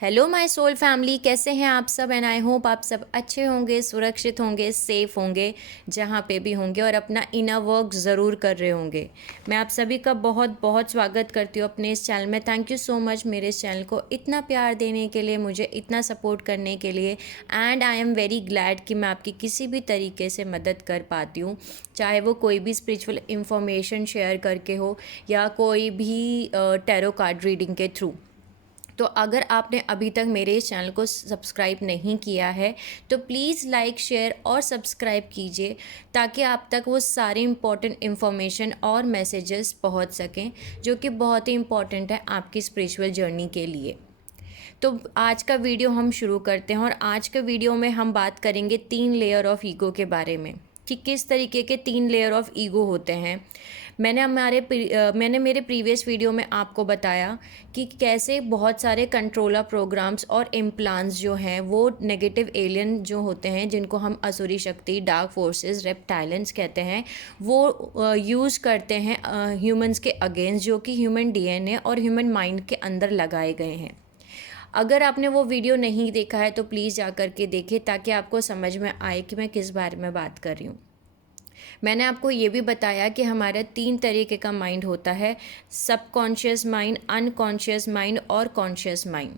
Hello my soul family, कैसे हैं आप सब। एंड आई होप आप सब अच्छे होंगे, सुरक्षित होंगे, सेफ़ होंगे जहाँ पे भी होंगे और अपना इनर वर्क ज़रूर कर रहे होंगे। मैं आप सभी का बहुत बहुत स्वागत करती हूँ अपने इस चैनल में। थैंक यू सो मच मेरे इस चैनल को इतना प्यार देने के लिए, मुझे इतना सपोर्ट करने के लिए। And I am very glad कि मैं आपकी किसी भी तरीके से मदद कर पाती हूँ, चाहे वो कोई भी स्पिरिचुअल इंफॉर्मेशन शेयर करके हो या कोई भी टैरो कार्ड रीडिंग के थ्रू। तो अगर आपने अभी तक मेरे इस चैनल को सब्सक्राइब नहीं किया है तो प्लीज़ लाइक, शेयर और सब्सक्राइब कीजिए, ताकि आप तक वो सारे इम्पॉर्टेंट इन्फॉर्मेशन और मैसेजेस पहुंच सकें जो कि बहुत ही इम्पॉर्टेंट है आपकी स्पिरिचुअल जर्नी के लिए। तो आज का वीडियो हम शुरू करते हैं और आज के वीडियो में हम बात करेंगे 3 लेयर ऑफ ईगो के बारे में, कि किस तरीके के 3 लेयर ऑफ ईगो होते हैं। मैंने मेरे प्रीवियस वीडियो में आपको बताया कि कैसे बहुत सारे कंट्रोलर प्रोग्राम्स और इम्प्लांट्स जो हैं वो नेगेटिव एलियन जो होते हैं, जिनको हम असुरी शक्ति, डार्क फोर्सेस, रेप्टाइलेंस कहते हैं, वो यूज़ करते हैं ह्यूमंस के अगेंस्ट, जो कि ह्यूमन डीएनए और ह्यूमन माइंड के अंदर लगाए गए हैं। अगर आपने वो वीडियो नहीं देखा है तो प्लीज़ जा कर के देखें, ताकि आपको समझ में आए कि मैं किस बारे में बात कर रही हूँ। मैंने आपको ये भी बताया कि हमारा 3 तरीके का माइंड होता है: सबकॉन्शियस माइंड, अनकॉन्शियस माइंड और कॉन्शियस माइंड।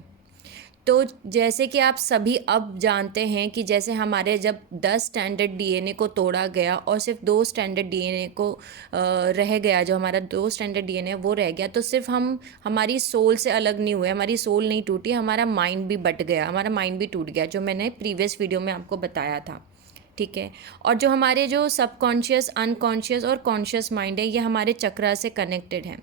तो जैसे कि आप सभी अब जानते हैं कि जैसे हमारे जब 10 स्टैंडर्ड डीएनए को तोड़ा गया और सिर्फ 2 स्टैंडर्ड डीएनए को रह गया, जो हमारा 2 स्टैंडर्ड डीएनए वो रह गया, तो सिर्फ हम हमारी सोल से अलग नहीं हुए, हमारी सोल नहीं टूटी, हमारा माइंड भी बट गया, हमारा माइंड भी टूट गया, जो मैंने प्रीवियस वीडियो में आपको बताया था। ठीक है। और जो हमारे जो सबकॉन्शियस, अनकॉन्शियस और कॉन्शियस माइंड है, ये हमारे चक्रा से कनेक्टेड हैं।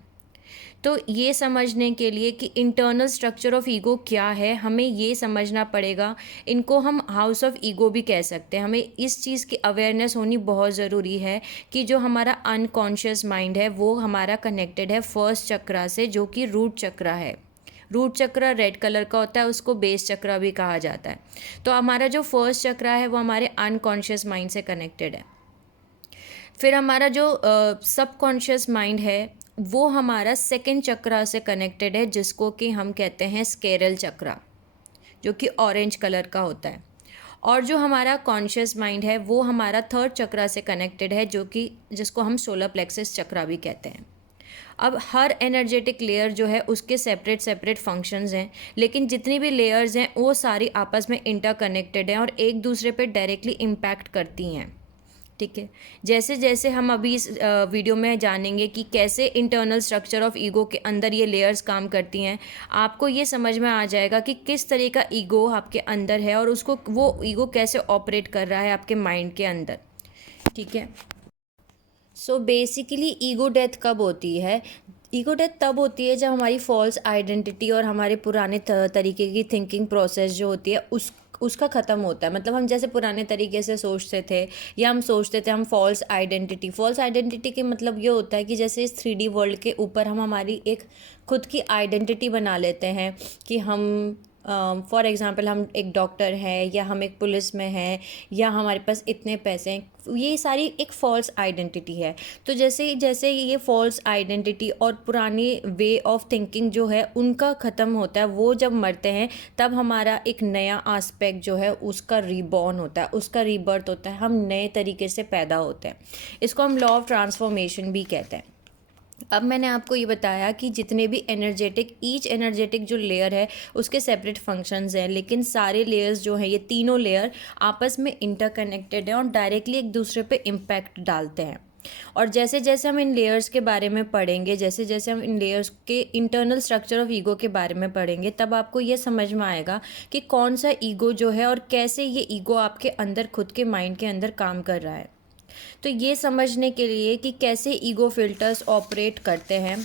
तो ये समझने के लिए कि इंटरनल स्ट्रक्चर ऑफ ईगो क्या है, हमें ये समझना पड़ेगा। इनको हम हाउस ऑफ ईगो भी कह सकते हैं। हमें इस चीज़ की अवेयरनेस होनी बहुत ज़रूरी है कि जो हमारा अनकॉन्शियस माइंड है वो हमारा कनेक्टेड है फर्स्ट चक्रा से, जो कि रूट चक्रा है। रूट चक्र रेड कलर का होता है, उसको बेस चक्र भी कहा जाता है। तो हमारा जो फर्स्ट चक्र है वो हमारे अनकॉन्शियस माइंड से कनेक्टेड है। फिर हमारा जो सबकॉन्शियस माइंड है वो हमारा सेकंड चक्रा से कनेक्टेड है, जिसको कि हम कहते हैं स्केरल चक्रा, जो कि ऑरेंज कलर का होता है। और जो हमारा कॉन्शियस माइंड है वो हमारा थर्ड चक्रा से कनेक्टेड है, जिसको हम सोलर प्लेक्सस चक्रा भी कहते हैं। अब हर एनर्जेटिक लेयर जो है उसके सेपरेट सेपरेट फंक्शंस हैं, लेकिन जितनी भी लेयर्स हैं वो सारी आपस में इंटरकनेक्टेड हैं और एक दूसरे पे डायरेक्टली इम्पैक्ट करती हैं। ठीक है। जैसे जैसे हम अभी इस वीडियो में जानेंगे कि कैसे इंटरनल स्ट्रक्चर ऑफ ईगो के अंदर ये लेयर्स काम करती हैं, आपको ये समझ में आ जाएगा कि किस तरह का ईगो आपके अंदर है और उसको वो ईगो कैसे ऑपरेट कर रहा है आपके माइंड के अंदर। ठीक है। सो बेसिकली ईगो डेथ कब होती है? ईगो डेथ तब होती है जब हमारी फॉल्स आइडेंटिटी और हमारे पुराने तरीके की थिंकिंग प्रोसेस जो होती है उसका ख़त्म होता है। मतलब हम जैसे पुराने तरीके से सोचते थे, या हम सोचते थे हम फॉल्स आइडेंटिटी के मतलब ये होता है कि जैसे इस 3D वर्ल्ड के ऊपर हम हमारी एक खुद की आइडेंटिटी बना लेते हैं कि हम फॉर एग्ज़ाम्पल हम एक डॉक्टर हैं, या हम एक पुलिस में हैं, या हमारे पास इतने पैसे हैं। ये सारी एक फ़ॉल्स आइडेंटिटी है। तो जैसे जैसे ये फ़ॉल्स आइडेंटिटी और पुरानी वे ऑफ थिंकिंग जो है उनका ख़त्म होता है, वो जब मरते हैं तब हमारा एक नया आस्पेक्ट जो है उसका रीबॉर्न होता है, उसका रीबर्थ होता है, हम नए तरीके से पैदा होते हैं। इसको हम लॉ ऑफ ट्रांसफॉर्मेशन भी कहते हैं। अब मैंने आपको ये बताया कि जितने भी ईच एनर्जेटिक जो लेयर है उसके सेपरेट फंक्शंस हैं, लेकिन सारे लेयर्स जो हैं, ये तीनों लेयर आपस में इंटरकनेक्टेड हैं और डायरेक्टली एक दूसरे पे इम्पैक्ट डालते हैं। और जैसे जैसे हम इन लेयर्स के बारे में पढ़ेंगे, जैसे जैसे हम इन लेयर्स के इंटरनल स्ट्रक्चर ऑफ ईगो के बारे में पढ़ेंगे, तब आपको ये समझ में आएगा कि कौन सा ईगो जो है और कैसे ये ईगो आपके अंदर, खुद के माइंड के अंदर काम कर रहा है। तो ये समझने के लिए कि कैसे ईगो फिल्टर्स ऑपरेट करते हैं,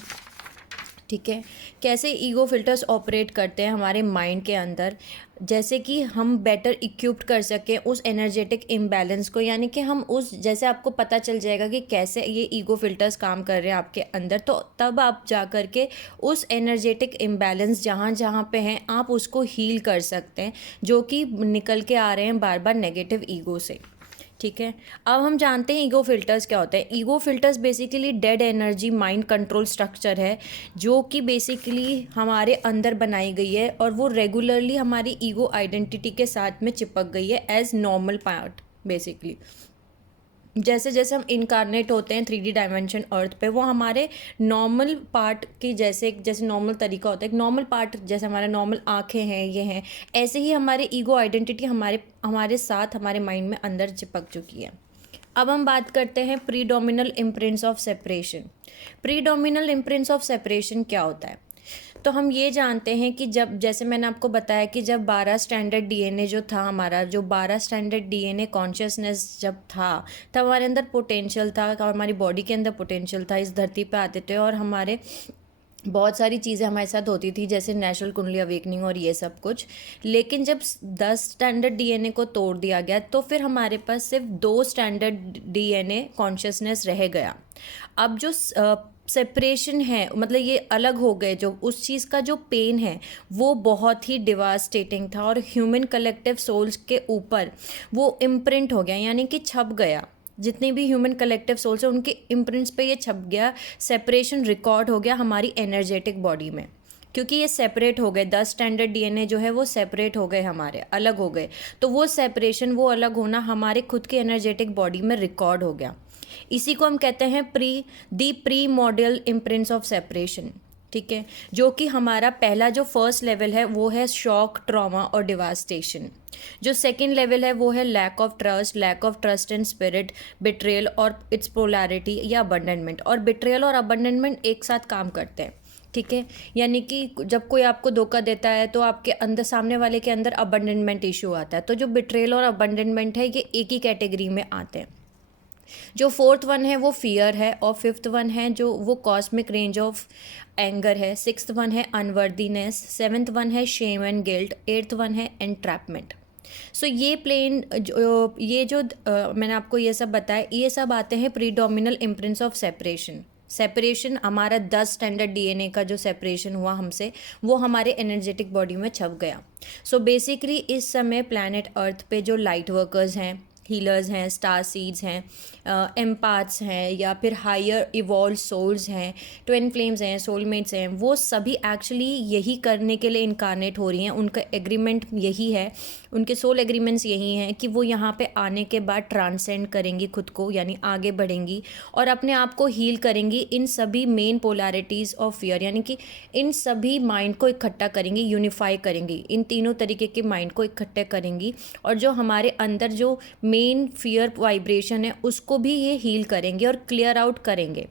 ठीक है, कैसे ईगो फिल्टर्स ऑपरेट करते हैं हमारे माइंड के अंदर, जैसे कि हम बेटर इक्विप्ड कर सकें उस एनर्जेटिक इम्बैलेंस को, यानी कि हम उस, जैसे आपको पता चल जाएगा कि कैसे ये ईगो फिल्टर्स काम कर रहे हैं आपके अंदर, तो तब आप जा कर के उस एनर्जेटिक इम्बैलेंस जहाँ जहाँ पे हैं आप उसको हील कर सकते हैं, जो कि निकल के आ रहे हैं बार बार नेगेटिव ईगो से। ठीक है। अब हम जानते हैं ईगो फिल्टर्स क्या होते हैं। Ego filters basically dead energy mind control structure है, जो कि बेसिकली हमारे अंदर बनाई गई है और वो रेगुलरली हमारी ईगो आइडेंटिटी के साथ में चिपक गई है एज नॉर्मल पार्ट। बेसिकली जैसे जैसे हम इनकारनेट होते हैं 3D डायमेंशन अर्थ पे, वो हमारे नॉर्मल पार्ट की जैसे जैसे नॉर्मल तरीका होता है, एक नॉर्मल पार्ट जैसे हमारे नॉर्मल आँखें हैं, ये हैं, ऐसे ही हमारे ईगो आइडेंटिटी हमारे हमारे साथ हमारे माइंड में अंदर चिपक चुकी है। अब हम बात करते हैं predominant imprints of separation. Predominant imprints of separation क्या होता है? तो हम ये जानते हैं कि जब, जैसे मैंने आपको बताया कि जब 12 स्टैंडर्ड डीएनए जो था हमारा, जो 12 स्टैंडर्ड डीएनए कॉन्शियसनेस जब था, तब हमारे अंदर पोटेंशियल था और हमारी बॉडी के अंदर पोटेंशियल था, इस धरती पे आते थे और हमारे बहुत सारी चीज़ें हमारे साथ होती थी, जैसे नेचुरल कुंडली अवेकनिंग और ये सब कुछ। लेकिन जब 10 स्टैंडर्ड डीएनए को तोड़ दिया गया तो फिर हमारे पास सिर्फ 2 स्टैंडर्ड डीएनए कॉन्शियसनेस रह गया। अब जो सेपरेशन है, मतलब ये अलग हो गए, जो उस चीज़ का जो पेन है वो बहुत ही डिवास्टेटिंग था और ह्यूमन कलेक्टिव सोल्स के ऊपर वो इम्प्रिंट हो गया, यानी कि छप गया। जितने भी ह्यूमन कलेक्टिव सोल्स हैं उनके इम्प्रिंट्स पे ये छप गया। सेपरेशन रिकॉर्ड हो गया हमारी एनर्जेटिक बॉडी में, क्योंकि ये सेपरेट हो गए। 10 स्टैंडर्ड डीएनए जो है वो सेपरेट हो गए, हमारे अलग हो गए। तो वो सेपरेशन, वो अलग होना हमारे खुद की एनर्जेटिक बॉडी में रिकॉर्ड हो गया। इसी को हम कहते हैं pre model imprints of separation. ठीक है, जो कि हमारा पहला जो फर्स्ट लेवल है वो है शॉक, ट्रॉमा और डिवास्टेशन। जो सेकंड लेवल है वो है lack of trust in spirit, betrayal और इट्स पोलैरिटी या अबंडनमेंट। और बिट्रेयल और अबंडनमेंट एक साथ काम करते हैं। ठीक है, यानी कि जब कोई आपको धोखा देता है तो आपके अंदर, सामने वाले के अंदर अबंडनमेंट इशू आता है। तो जो बिट्रेयल और अबंडनमेंट है ये एक ही कैटेगरी में आते हैं। जो फोर्थ वन है वो फियर है, और फिफ्थ वन है जो वो कॉस्मिक रेंज ऑफ एंगर है, सिक्स्थ वन है अनवर्दीनेस, सेवन्थ वन है shame and guilt, eighth one है एंट्रैपमेंट। सो ये मैंने आपको ये सब बताया, ये सब आते हैं प्रीडोमिनल इम्प्रिंट्स ऑफ सेपरेशन हमारा 10 स्टैंडर्ड डीएनए का जो सेपरेशन हुआ हमसे, वो हमारे एनर्जेटिक बॉडी में छप गया। सो बेसिकली इस समय प्लैनेट अर्थ पे जो लाइट वर्कर्स हैं, हीलर्स हैं, स्टार सीड्स हैं, एम्पाथ्स हैं, या फिर हायर इवॉल्व सोल्स हैं, ट्विन फ्लेम्स हैं, सोलमेट्स हैं, वो सभी एक्चुअली यही करने के लिए इनकारनेट हो रही हैं। उनका एग्रीमेंट यही है, उनके सोल एग्रीमेंट्स यही हैं कि वो यहाँ पे आने के बाद ट्रांसेंड करेंगी खुद को, यानी आगे बढ़ेंगी और अपने आप को हील करेंगी इन सभी मेन पोलैरिटीज़ ऑफ फियर, यानी कि इन सभी माइंड को इकट्ठा करेंगी, यूनिफाई करेंगी, इन तीनों तरीके के माइंड को इकट्ठे करेंगी। और जो हमारे अंदर जो मेन फियर वाइब्रेशन है उसको भी ये हील करेंगे और क्लियर आउट करेंगे।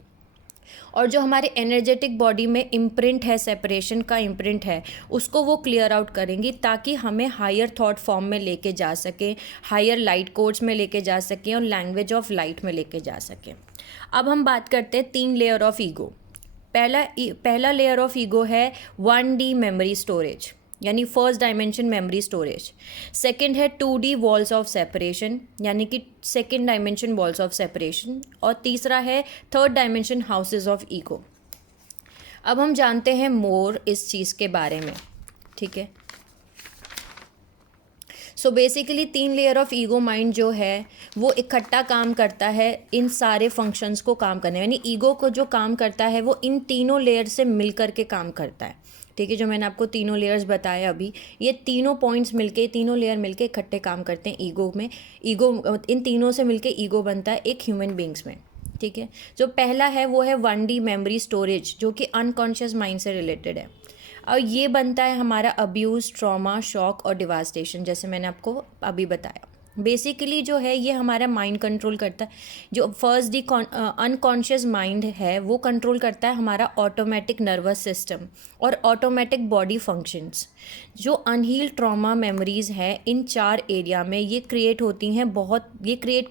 और जो हमारे एनर्जेटिक बॉडी में इम्प्रिंट है, सेपरेशन का इम्प्रिंट है, उसको वो क्लियर आउट करेंगी ताकि हमें हायर थॉट फॉर्म में लेके जा सकें, हायर लाइट कोड्स में लेके जा सकें और लैंग्वेज ऑफ लाइट में लेके जा सकें। अब हम बात करते हैं 3 लेयर ऑफ ईगो। पहला लेयर ऑफ ईगो है 1D मेमोरी स्टोरेज, यानी first dimension memory storage. Second है 2D वॉल्स ऑफ सेपरेशन, यानी कि second dimension walls of separation. और तीसरा है third dimension houses of ego. अब हम जानते हैं मोर इस चीज़ के बारे में। ठीक है, so basically 3 layer of ego mind जो है वो इकट्ठा काम करता है इन सारे फंक्शंस को काम करने, यानी ईगो को जो काम करता है वो इन तीनों लेयर से मिल करके काम करता है। ठीक है, जो मैंने आपको तीनों लेयर्स बताए अभी, ये तीनों पॉइंट्स मिलके, तीनों लेयर मिलके इकट्ठे काम करते हैं ईगो में। इन तीनों से मिलके ईगो बनता है एक ह्यूमन बींग्स में। ठीक है, जो पहला है वो है 1D मेमोरी स्टोरेज, जो कि अनकॉन्शियस माइंड से रिलेटेड है। और ये बनता है हमारा अब्यूज़, ट्रॉमा, शॉक और डिवास्टेशन, जैसे मैंने आपको अभी बताया। बेसिकली जो है ये हमारा माइंड कंट्रोल करता है। जो फर्स्ट डी अनकॉन्शियस माइंड है वो कंट्रोल करता है हमारा ऑटोमेटिक नर्वस सिस्टम और ऑटोमेटिक बॉडी फंक्शंस। जो अनहील्ड ट्रॉमा मेमोरीज़ हैं इन 4 एरिया में ये क्रिएट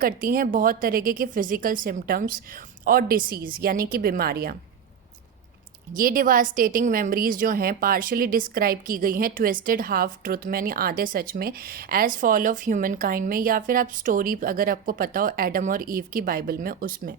करती हैं बहुत तरीके के फिज़िकल सिम्टम्स और डिसीज़, यानी कि बीमारियाँ। ये डिवास्टेटिंग मेमोरीज जो हैं पार्शियली डिस्क्राइब की गई हैं ट्विस्टेड हाफ ट्रुथ में, यानी आधे सच में, as fall of human kind में, या फिर आप स्टोरी अगर आपको पता हो एडम और ईव की बाइबल में, उसमें।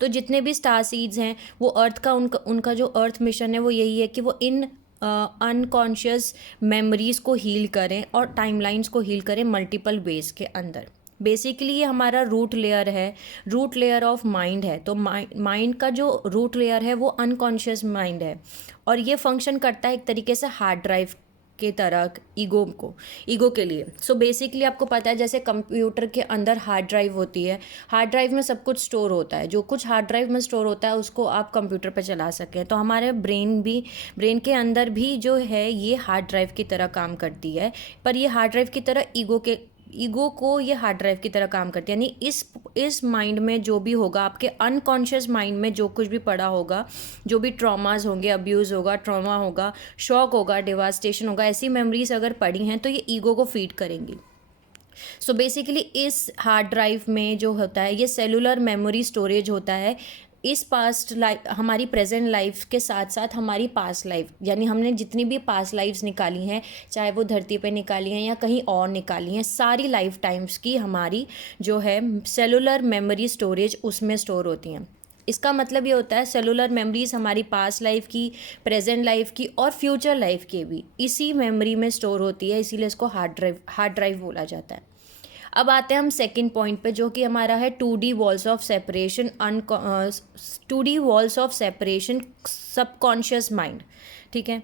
तो जितने भी स्टार सीड्स हैं वो अर्थ का उनका जो अर्थ मिशन है वो यही है कि वो इन अनकॉन्शियस मेमोरीज़ को हील करें और टाइमलाइंस को हील करें मल्टीपल वेज के अंदर। बेसिकली ये हमारा रूट लेयर है, रूट लेयर ऑफ माइंड है। तो माइंड का जो रूट लेयर है वो अनकॉन्शियस माइंड है, और ये फंक्शन करता है एक तरीके से हार्ड ड्राइव के तरह ईगो के लिए। सो बेसिकली आपको पता है जैसे कंप्यूटर के अंदर हार्ड ड्राइव होती है, हार्ड ड्राइव में सब कुछ स्टोर होता है, जो कुछ हार्ड ड्राइव में स्टोर होता है उसको आप कंप्यूटर पर चला सकें। तो हमारे ब्रेन के अंदर भी जो है ये हार्ड ड्राइव की तरह काम करती है, पर ये हार्ड ड्राइव की तरह ईगो को ये हार्ड ड्राइव की तरह काम करती है। यानी इस माइंड में जो भी होगा, आपके अनकॉन्शियस माइंड में जो कुछ भी पड़ा होगा, जो भी ट्रॉमास होंगे, अब्यूज़ होगा, ट्रॉमा होगा, शॉक होगा, डिवास्टेशन होगा, ऐसी मेमोरीज अगर पड़ी हैं तो ये ईगो को फीड करेंगी। सो बेसिकली इस हार्ड ड्राइव में जो होता है ये सेलुलर मेमोरी स्टोरेज होता है। इस पास्ट लाइफ, हमारी प्रेजेंट लाइफ के साथ साथ हमारी पास्ट लाइफ, यानी हमने जितनी भी पास्ट लाइफ्स निकाली हैं, चाहे वो धरती पे निकाली हैं या कहीं और निकाली हैं, सारी लाइफ टाइम्स की हमारी जो है सेलुलर मेमोरी स्टोरेज उसमें स्टोर होती हैं। इसका मतलब ये होता है सेलुलर मेमोरीज हमारी पास्ट लाइफ की, प्रेजेंट लाइफ की और फ्यूचर लाइफ की भी इसी मेमोरी में स्टोर होती है, इसीलिए इसको हार्ड ड्राइव बोला जाता है। अब आते हैं हम सेकंड पॉइंट पे, जो कि हमारा है 2D walls of separation, 2D walls of separation subconscious mind. ठीक है,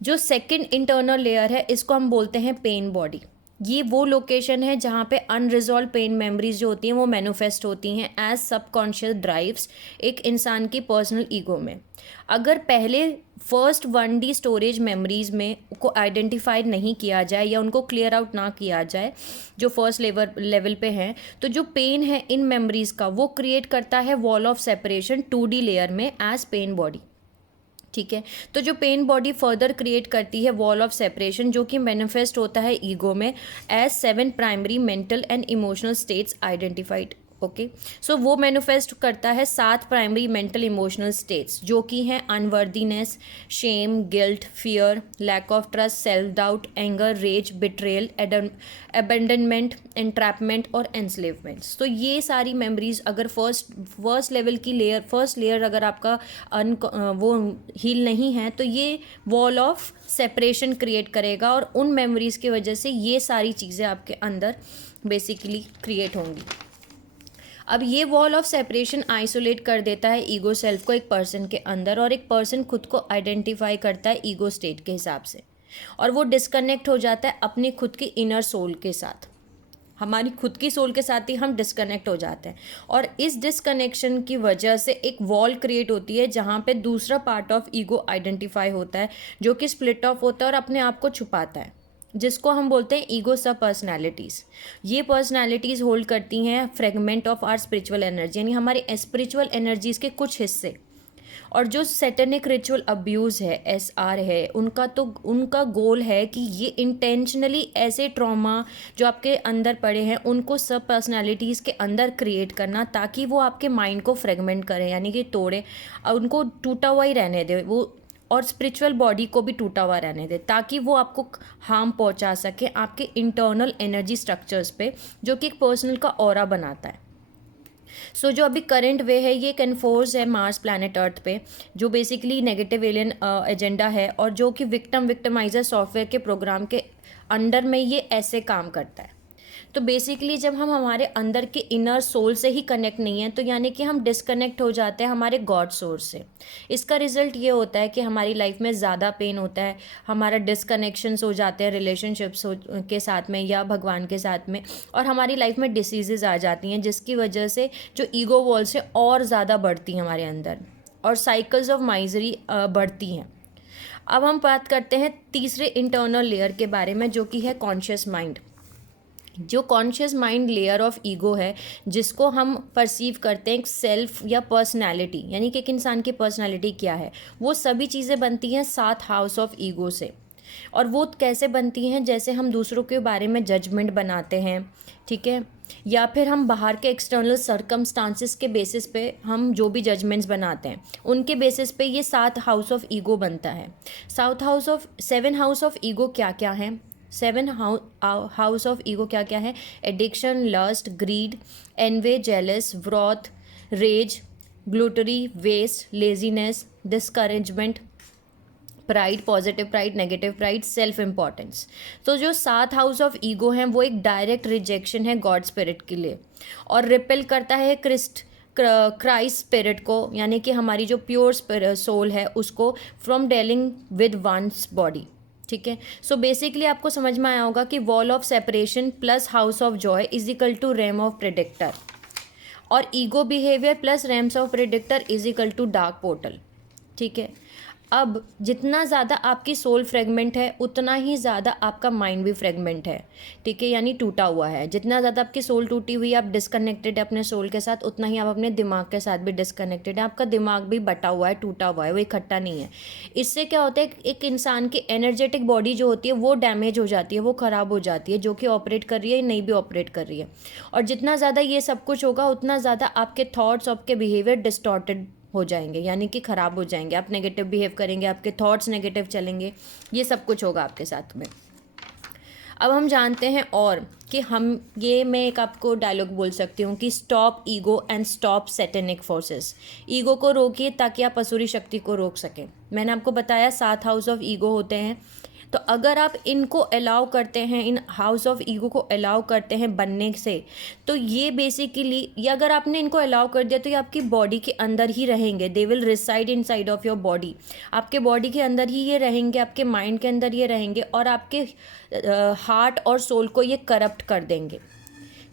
जो सेकंड इंटरनल लेयर है इसको हम बोलते हैं पेन बॉडी। ये वो लोकेशन है जहाँ पे अनरिजॉल्व पेन मेमोरीज जो होती हैं वो मैनिफेस्ट होती हैं एज सबकॉन्शियस ड्राइव्स एक इंसान की पर्सनल ईगो में। अगर पहले फर्स्ट 1D स्टोरेज मेमोरीज में को आइडेंटिफाइड नहीं किया जाए या उनको क्लियर आउट ना किया जाए जो फर्स्ट लेवल पे हैं, तो जो पेन है इन मेमोरीज का वो क्रिएट करता है wall of separation 2D layer में एज पेन बॉडी। ठीक है, तो जो पेन बॉडी फर्दर क्रिएट करती है वॉल ऑफ सेपरेशन, जो कि मैनिफेस्ट होता है ईगो में age 7 primary mental and emotional states identified. Okay, so वो मैनिफेस्ट करता है 7 प्राइमरी मेंटल इमोशनल स्टेट्स, जो कि हैं unworthiness, shame, guilt, fear, lack of trust, self doubt, anger, rage, betrayal, abandonment, entrapment और एंस्लेवमेंट्स। तो ये सारी मेमोरीज अगर फर्स्ट लेवल की फर्स्ट लेयर अगर आपका वो हील नहीं है तो ये वॉल ऑफ सेपरेशन क्रिएट करेगा, और उन मेमोरीज की वजह से ये सारी चीज़ें आपके अंदर बेसिकली क्रिएट होंगी। अब ये वॉल ऑफ सेपरेशन आइसोलेट कर देता है ईगो सेल्फ को एक पर्सन के अंदर, और एक पर्सन खुद को आइडेंटिफाई करता है ईगो स्टेट के हिसाब से, और वो डिस्कनेक्ट हो जाता है अपनी खुद की इनर सोल के साथ। हमारी खुद की सोल के साथ ही हम डिस्कनेक्ट हो जाते हैं, और इस डिस्कनेक्शन की वजह से एक वॉल क्रिएट होती है जहाँ पे दूसरा पार्ट ऑफ ईगो आइडेंटिफाई होता है, जो कि स्प्लिट ऑफ होता है और अपने आप को छुपाता है, जिसको हम बोलते हैं ईगो सब पर्सनैलिटीज़। ये पर्सनैलिटीज़ होल्ड करती हैं fragment of our spiritual energy, यानी हमारे स्पिरिचुअल एनर्जीज़ के कुछ हिस्से। और जो सैटेनिक रिचुअल अब्यूज़ है, SR है, उनका गोल है कि ये इंटेंशनली ऐसे ट्रॉमा जो आपके अंदर पड़े हैं उनको सब पर्सनैलिटीज़ के अंदर क्रिएट करना, ताकि वो आपके माइंड को फ्रेगमेंट करें, यानी कि तोड़े, उनको टूटा हुआ ही रहने दे वो, और स्पिरिचुअल बॉडी को भी टूटा हुआ रहने दे, ताकि वो आपको हार्म पहुंचा सके आपके इंटरनल एनर्जी स्ट्रक्चर्स पे, जो कि एक पर्सनल का ऑरा बनाता है। सो जो अभी करंट वे है ये एक एनफोर्स है मार्स प्लैनेट अर्थ पे, जो बेसिकली नेगेटिव एलियन एजेंडा है, और जो कि विक्टिमाइजर सॉफ्टवेयर के प्रोग्राम के अंडर में ये ऐसे काम करता है। तो बेसिकली जब हम हमारे अंदर के इनर सोल से ही कनेक्ट नहीं हैं, तो यानी कि हम डिस्कनेक्ट हो जाते हैं हमारे गॉड सोर्स से। इसका रिजल्ट ये होता है कि हमारी लाइफ में ज़्यादा पेन होता है, हमारा डिस्कनेक्शंस हो जाते हैं रिलेशनशिप्स के साथ में या भगवान के साथ में, और हमारी लाइफ में डिसीज़ेज़ आ जाती हैं, जिसकी वजह से जो ईगो वॉल से और ज़्यादा बढ़ती हैं हमारे अंदर, और साइकिल्स ऑफ माइजरी बढ़ती हैं। अब हम बात करते हैं तीसरे इंटरनल लेयर के बारे में, जो कि है कॉन्शियस माइंड। जो conscious mind layer of ego है, जिसको हम परसीव करते हैं एक सेल्फ या पर्सनालिटी, यानी कि एक इंसान की पर्सनालिटी क्या है, वो सभी चीज़ें बनती हैं 7 हाउस ऑफ ईगो से। और वो कैसे बनती हैं, जैसे हम दूसरों के बारे में जजमेंट बनाते हैं, ठीक है, या फिर हम बाहर के एक्सटर्नल सर्कमस्टांसिस के बेसिस पे हम जो भी जजमेंट्स बनाते हैं उनके बेसिस पे ये 7 हाउस ऑफ ईगो बनता है। 7 हाउस ऑफ ईगो क्या क्या हैं? 7 हाउस ऑफ ईगो क्या क्या है? Addiction, lust, greed, envy, jealous, wrath, rage, gluttony, waste, laziness, discouragement, pride, positive pride, negative pride, self importance. तो जो 7 हाउस ऑफ ईगो हैं वो एक डायरेक्ट रिजेक्शन है गॉड स्पिरिट के लिए, और रिपेल करता है क्राइस्ट स्पिरिट को, यानी कि हमारी जो प्योर सोल है उसको, फ्रॉम डेलिंग विद वंस बॉडी। ठीक है, सो बेसिकली आपको समझ में आया होगा कि wall of separation plus house of joy is equal to realm of predator, और ego behaviour plus realms of predator is equal to dark portal. ठीक है, अब जितना ज़्यादा आपकी सोल फ्रेगमेंट है उतना ही ज़्यादा आपका माइंड भी फ्रेगमेंट है। ठीक है, यानी टूटा हुआ है। जितना ज़्यादा आपकी सोल टूटी हुई है, आप डिस्कनेक्टेड है अपने सोल के साथ, उतना ही आप अपने दिमाग के साथ भी डिस्कनेक्टेड है। आपका दिमाग भी बटा हुआ है, टूटा हुआ है, वो इकट्ठा नहीं है। इससे क्या होता है, एक इंसान की एनर्जेटिक बॉडी जो होती है वो डैमेज हो जाती है, वो ख़राब हो जाती है, जो कि ऑपरेट कर रही है नहीं भी ऑपरेट कर रही है। और जितना ज़्यादा ये सब कुछ होगा उतना ज़्यादा आपके थॉट्स, आपके बिहेवियर डिस्टॉर्टेड हो जाएंगे, यानी कि ख़राब हो जाएंगे। आप नेगेटिव बिहेव करेंगे, आपके थॉट्स नेगेटिव चलेंगे, ये सब कुछ होगा आपके साथ में। अब हम जानते हैं और कि मैं एक आपको डायलॉग बोल सकती हूँ कि stop ego and stop satanic forces. Ego को रोकिए ताकि आप असुरी शक्ति को रोक सकें। मैंने आपको बताया 7 हाउस ऑफ ईगो होते हैं, तो अगर आप इनको अलाउ करते हैं, इन हाउस ऑफ ईगो को अलाउ करते हैं बनने से, तो ये बेसिकली, ये अगर आपने इनको अलाउ कर दिया तो ये आपकी बॉडी के अंदर ही रहेंगे। They will reside inside of your body. आपके बॉडी के अंदर ही ये रहेंगे, आपके माइंड के अंदर ये रहेंगे, और आपके हार्ट और सोल को ये करप्ट कर देंगे।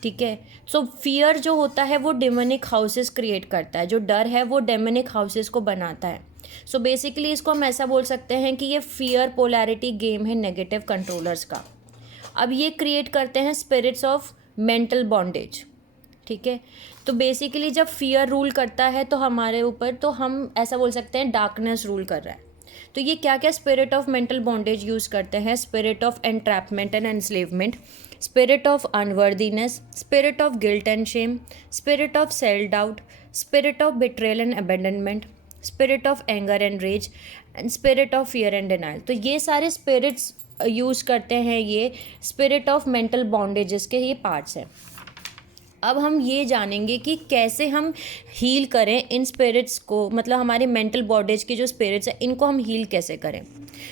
ठीक है, सो फियर जो होता है वो डेमोनिक हाउसेस क्रिएट करता है। जो डर है वो डेमोनिक हाउसेस को बनाता है। सो बेसिकली इसको हम ऐसा बोल सकते हैं कि ये फियर पोलैरिटी गेम है नेगेटिव कंट्रोलर्स का। अब ये क्रिएट करते हैं स्पिरिट्स ऑफ मेंटल बॉन्डेज। ठीक है, तो बेसिकली जब फियर रूल करता है तो हमारे ऊपर, तो हम ऐसा बोल सकते हैं डार्कनेस रूल कर रहा है। तो ये क्या क्या spirit of mental bondage use करते हैं? Spirit of entrapment and enslavement, spirit of unworthiness, spirit of guilt and shame, spirit of self doubt, spirit of betrayal and abandonment, spirit of anger and rage, and spirit of fear and denial. तो ये सारे spirits use करते हैं, ये spirit of mental bondages के ये parts हैं। अब हम ये जानेंगे कि कैसे हम हील करें इन स्पिरिट्स को, मतलब हमारे मेंटल बॉडीज की जो स्पिरिट्स हैं इनको हम हील कैसे करें।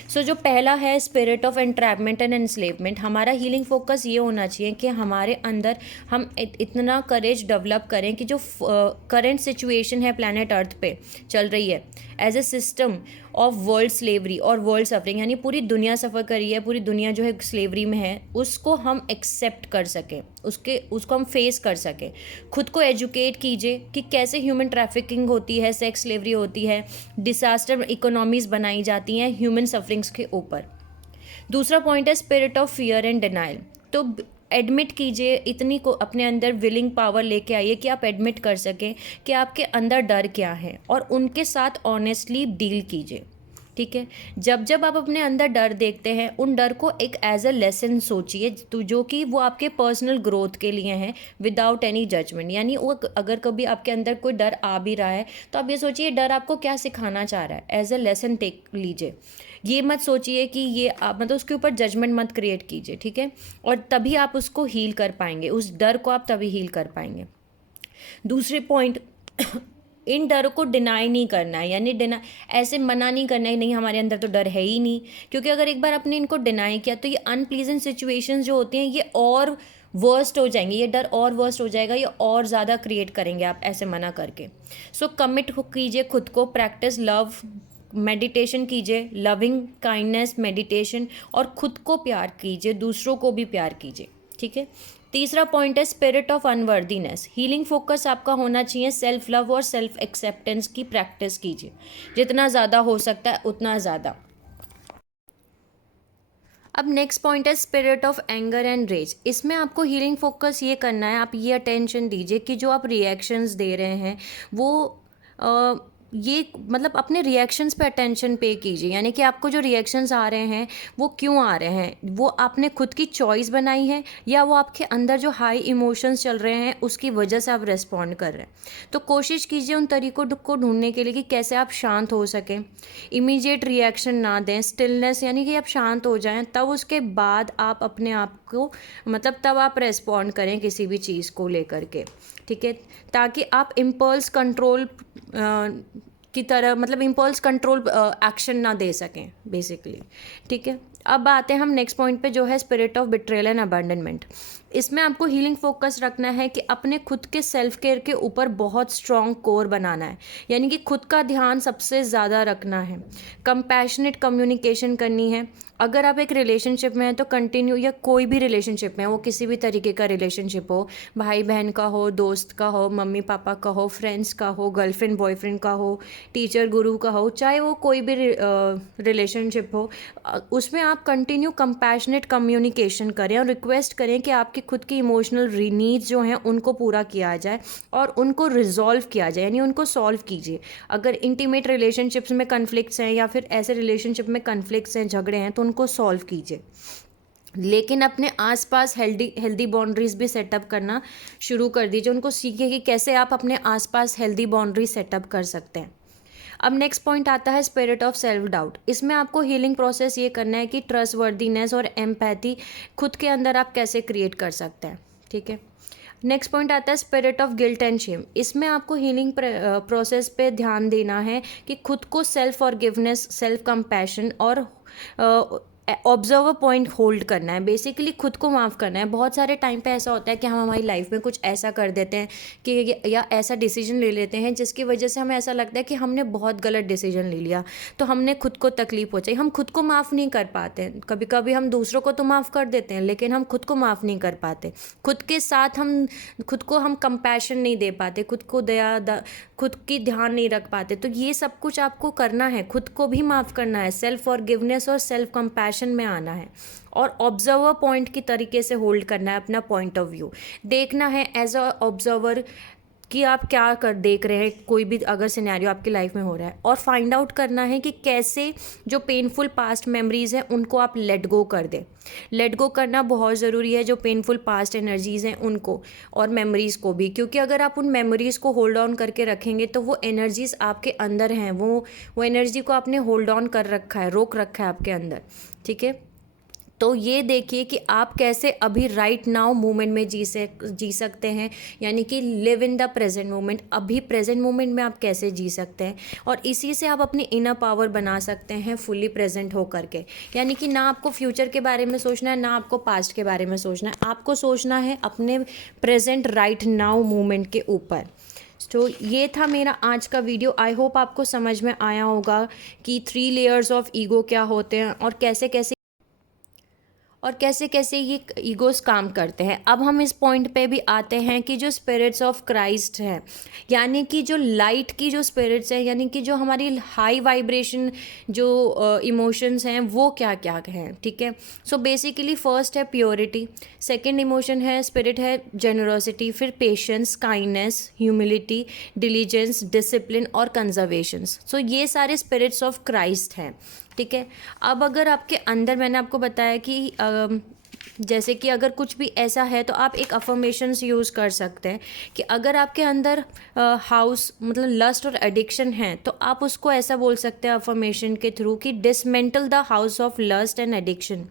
सो जो पहला है spirit of entrapment and enslavement, हमारा हीलिंग फोकस ये होना चाहिए कि हमारे अंदर हम इतना करेज डेवलप करें कि जो करंट सिचुएशन है प्लैनेट अर्थ पे चल रही है as a system of world slavery और वर्ल्ड सफरिंग, यानी पूरी दुनिया सफ़र कर रही है, पूरी दुनिया जो है स्लेवरी में है, उसको हम एक्सेप्ट कर सकें, उसको हम फेस कर सकें। खुद को एजुकेट कीजिए कि कैसे ह्यूमन ट्रैफिकिंग होती है, सेक्स स्लेवरी होती है, डिसास्टर इकोनॉमीज़ बनाई जाती हैं ह्यूमन सफरिंग्स के ऊपर। दूसरा पॉइंट है spirit of fear and denial. तो एडमिट कीजिए, इतनी को अपने अंदर विलिंग पावर लेके आइए कि आप एडमिट कर सकें कि आपके अंदर डर क्या है, और उनके साथ ऑनेस्टली डील कीजिए। ठीक है, जब जब आप अपने अंदर डर देखते हैं, उन डर को एक एज अ लेसन सोचिए, तो जो कि वो आपके पर्सनल ग्रोथ के लिए हैं, विदाउट एनी जजमेंट। यानी वो अगर कभी आपके अंदर कोई डर आ भी रहा है तो आप ये सोचिए डर आपको क्या सिखाना चाह रहा है, एज अ लेसन टेक लीजिए। ये मत सोचिए कि ये आप, मतलब उसके ऊपर जजमेंट मत क्रिएट कीजिए। ठीक है, और तभी आप उसको हील कर पाएंगे, उस डर को आप तभी हील कर पाएंगे। दूसरे पॉइंट, इन डरों को डिनाई नहीं करना है, यानी ऐसे मना नहीं करना है, नहीं हमारे अंदर तो डर है ही नहीं। क्योंकि अगर एक बार आपने इनको डिनाई किया तो ये अनप्लीजेंट सिचुएशंस जो होती हैं ये और वर्स्ट हो जाएंगी, ये डर और वर्स्ट हो जाएगा, ये और ज़्यादा क्रिएट करेंगे आप ऐसे मना करके। सो कमिट कीजिए खुद को, प्रैक्टिस लव, मेडिटेशन कीजिए, लविंग काइंडनेस मेडिटेशन, और खुद को प्यार कीजिए, दूसरों को भी प्यार कीजिए। ठीक है, तीसरा पॉइंट है spirit of unworthiness. Healing focus आपका होना चाहिए सेल्फ लव और सेल्फ एक्सेप्टेंस की प्रैक्टिस कीजिए, जितना ज़्यादा हो सकता है उतना ज़्यादा। अब नेक्स्ट पॉइंट है spirit of anger and rage. इसमें आपको हीलिंग फोकस ये करना है, आप ये अटेंशन दीजिए कि जो आप रिएक्शंस दे रहे हैं वो ये मतलब अपने रिएक्शंस पे अटेंशन पे कीजिए। यानी कि आपको जो रिएक्शंस आ रहे हैं वो क्यों आ रहे हैं, वो आपने खुद की चॉइस बनाई है या वो आपके अंदर जो हाई इमोशंस चल रहे हैं उसकी वजह से आप रिस्पॉन्ड कर रहे हैं। तो कोशिश कीजिए उन तरीकों को ढूंढने के लिए कि कैसे आप शांत हो सकें। इमीडिएट रिएक्शन ना दें, स्टिलनेस, यानी कि आप शांत हो जाएं, तब उसके बाद आप अपने आप को, मतलब तब आप रेस्पॉन्ड करें किसी भी चीज़ को लेकर के। ठीक है, ताकि आप इम्पल्स कंट्रोल की तरह, मतलब इम्पल्स कंट्रोल एक्शन ना दे सकें बेसिकली। ठीक है, अब आते हैं हम नेक्स्ट पॉइंट पे, जो है spirit of betrayal and abandonment. इसमें आपको हीलिंग फोकस रखना है कि अपने खुद के सेल्फ केयर के ऊपर बहुत स्ट्रॉन्ग कोर बनाना है, यानी कि खुद का ध्यान सबसे ज़्यादा रखना है। कंपैशनेट कम्युनिकेशन करनी है। अगर आप एक रिलेशनशिप में हैं तो कंटिन्यू, या कोई भी रिलेशनशिप में, वो किसी भी तरीके का रिलेशनशिप हो, भाई बहन का हो, दोस्त का हो, मम्मी पापा का हो, फ्रेंड्स का हो, गर्लफ्रेंड बॉयफ्रेंड का हो, टीचर गुरु का हो, चाहे वो कोई भी रिलेशनशिप हो, उसमें आप कंटिन्यू कंपैशनेट कम्युनिकेशन करें और रिक्वेस्ट करें कि आपकी खुद की इमोशनल नीड्स जो हैं उनको पूरा किया जाए और उनको रिजॉल्व किया जाए, यानी उनको सॉल्व कीजिए। अगर इंटीमेट रिलेशनशिप्स में कन्फ्लिक्ट्स हैं या फिर ऐसे रिलेशनशिप में कन्फ्लिक्ट्स हैं, झगड़े हैं, तो उनको सॉल्व कीजिए। लेकिन अपने आसपास हेल्दी बाउंड्रीज भी सेटअप करना शुरू कर दीजिए। उनको सीखिए कि कैसे आप अपने आसपास हेल्दी बाउंड्रीज सेटअप कर सकते हैं। अब नेक्स्ट पॉइंट आता है स्पिरिट ऑफ सेल्फ डाउट। इसमें आपको हीलिंग प्रोसेस ये करना है कि ट्रस्ट वर्दीनेस और एम्पैथी खुद के अंदर आप कैसे क्रिएट कर सकते हैं। ठीक है, नेक्स्ट पॉइंट आता है spirit of guilt and Shem. इसमें आपको हीलिंग प्रोसेस पे ध्यान देना है कि खुद को सेल्फ फॉरगिवनेस, सेल्फ कंपैशन और ऑब्जर्वर पॉइंट होल्ड करना है। बेसिकली खुद को माफ़ करना है। बहुत सारे टाइम पे ऐसा होता है कि हम हमारी लाइफ में कुछ ऐसा कर देते हैं कि या ऐसा डिसीजन ले लेते हैं जिसकी वजह से हमें ऐसा लगता है कि हमने बहुत गलत डिसीजन ले लिया, तो हमने खुद को तकलीफ पहुंचाई। हम खुद को माफ़ नहीं कर पाते हैं। कभी कभी हम दूसरों को तो माफ़ कर देते हैं, लेकिन हम खुद को माफ़ नहीं कर पाते। खुद के साथ खुद को हम कंपैशन नहीं दे पाते, खुद को खुद की ध्यान नहीं रख पाते। तो ये सब कुछ आपको करना है, खुद को भी माफ़ करना है, सेल्फ फॉरगिवनेस और सेल्फ कंपैशन में आना है और ऑब्जर्वर पॉइंट की तरीके से होल्ड करना है अपना पॉइंट ऑफ व्यू। देखना है एज अ ऑब्जर्वर कि आप क्या देख रहे हैं, कोई भी अगर सिनेरियो आपकी लाइफ में हो रहा है, और फाइंड आउट करना है कि कैसे जो पेनफुल पास्ट मेमोरीज हैं उनको आप लेट गो कर दें। लेट गो करना बहुत ज़रूरी है, जो पेनफुल पास्ट एनर्जीज़ हैं उनको और मेमोरीज़ को भी, क्योंकि अगर आप उन मेमोरीज़ को होल्ड ऑन करके रखेंगे तो वो एनर्जीज़ आपके अंदर हैं, वो एनर्जी को आपने होल्ड ऑन कर रखा है, रोक रखा है आपके अंदर। ठीक है, तो ये देखिए कि आप कैसे अभी राइट नाउ मोमेंट में जी सकते हैं, यानी कि live in the present moment. अभी प्रेजेंट मोमेंट में आप कैसे जी सकते हैं, और इसी से आप अपनी इनर पावर बना सकते हैं फुल्ली प्रेजेंट हो करके। यानी कि ना आपको फ्यूचर के बारे में सोचना है, ना आपको पास्ट के बारे में सोचना है, आपको सोचना है अपने प्रेजेंट राइट नाउ मोमेंट के ऊपर। तो ये था मेरा आज का वीडियो। आई होप आपको समझ में आया होगा कि 3 लेयर्स ऑफ ईगो क्या होते हैं और कैसे कैसे ये ईगोस काम करते हैं। अब हम इस पॉइंट पे भी आते हैं कि जो स्पिरिट्स ऑफ क्राइस्ट हैं, यानी कि जो लाइट की जो स्पिरिट्स हैं, यानी कि जो हमारी हाई वाइब्रेशन जो इमोशंस हैं वो क्या क्या हैं। ठीक है, सो बेसिकली फर्स्ट है प्योरिटी, सेकंड इमोशन है स्पिरिट है जेनरोसिटी, फिर patience, kindness, humility, diligence, discipline और कंजर्वेशंस। सो ये सारे स्पिरिट्स ऑफ क्राइस्ट हैं। ठीक है, अब अगर आपके अंदर, मैंने आपको बताया कि जैसे कि अगर कुछ भी ऐसा है तो आप एक अफर्मेशंस यूज़ कर सकते हैं कि अगर आपके अंदर हाउस मतलब लस्ट और एडिक्शन है तो आप उसको ऐसा बोल सकते हैं अफर्मेशन के थ्रू कि dismantle the house of lust and addiction.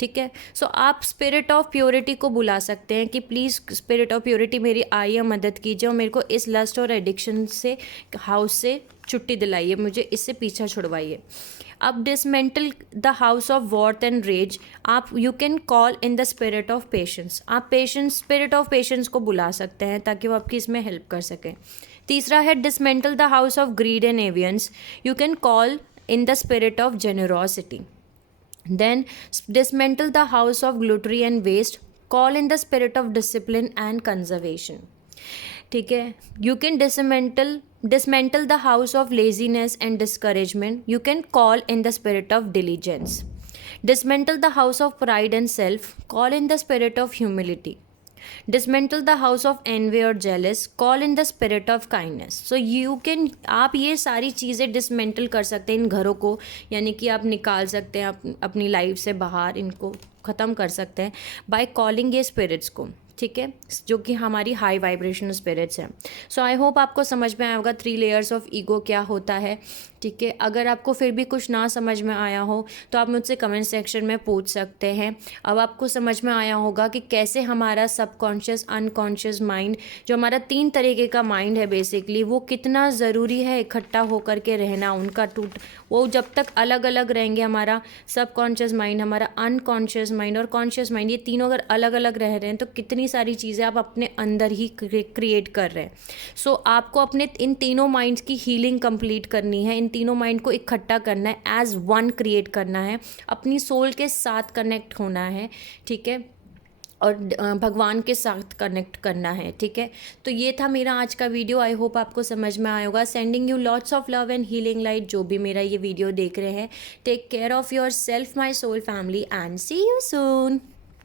ठीक है, सो आप स्पिरिट ऑफ प्योरिटी को बुला सकते हैं कि प्लीज़ स्पिरिट ऑफ प्योरिटी मेरी आइए मदद कीजिए और मेरे को इस लस्ट और एडिक्शन से हाउस से छुट्टी दिलाइए, मुझे इससे पीछा छुड़वाइए। अब dismantle the house of wrath and rage, आप you can call in the spirit of patience. आप स्पिरिट ऑफ पेशेंस को बुला सकते हैं ताकि वो आपकी इसमें हेल्प कर सकें। तीसरा है dismantle the house of greed and avarice, you can call in the spirit of generosity. Then dismantle the house of gluttony and waste, call in the spirit of discipline and conservation. ठीक है, you can dismantle the house of laziness and discouragement, you can call in the spirit of diligence. Dismantle the house of pride and self, call in the spirit of humility. Dismantle the house of envy or jealous, call in the spirit of kindness. So you can, आप ये सारी चीज़ें dismantle कर सकते हैं इन घरों को, यानी कि आप निकाल सकते हैं अपनी लाइफ से बाहर, इनको ख़त्म कर सकते हैं बाय कॉलिंग ये स्पिरिट्स को। ठीक है, जो कि हमारी हाई वाइब्रेशनल स्पिरिट्स हैं। सो आई होप आपको समझ में आया होगा 3 लेयर्स ऑफ ईगो क्या होता है। ठीक है, अगर आपको फिर भी कुछ ना समझ में आया हो तो आप मुझसे कमेंट सेक्शन में पूछ सकते हैं। अब आपको समझ में आया होगा कि कैसे हमारा सबकॉन्शियस, अनकॉन्शियस माइंड, जो हमारा 3 तरीके का माइंड है बेसिकली, वो कितना ज़रूरी है इकट्ठा होकर के रहना। उनका वो जब तक अलग अलग रहेंगे, हमारा सबकॉन्शियस माइंड, हमारा अनकॉन्शियस माइंड और कॉन्शियस माइंड, ये तीनों अगर अलग अलग रह रहे हैं तो कितनी सारी चीज़ें आप अपने अंदर ही क्रिएट कर रहे हैं। सो आपको अपने इन तीनों माइंड्स की हीलिंग कंप्लीट करनी है, इन तीनों माइंड को इकट्ठा करना है, एज वन क्रिएट करना है, अपनी सोल के साथ कनेक्ट होना है। ठीक है, और भगवान के साथ कनेक्ट करना है। ठीक है, तो ये था मेरा आज का वीडियो। आई होप आपको समझ में आया होगा। Sending you lots of love and healing light, जो भी मेरा ये वीडियो देख रहे हैं। Take care of yourself, my soul family, and see you soon.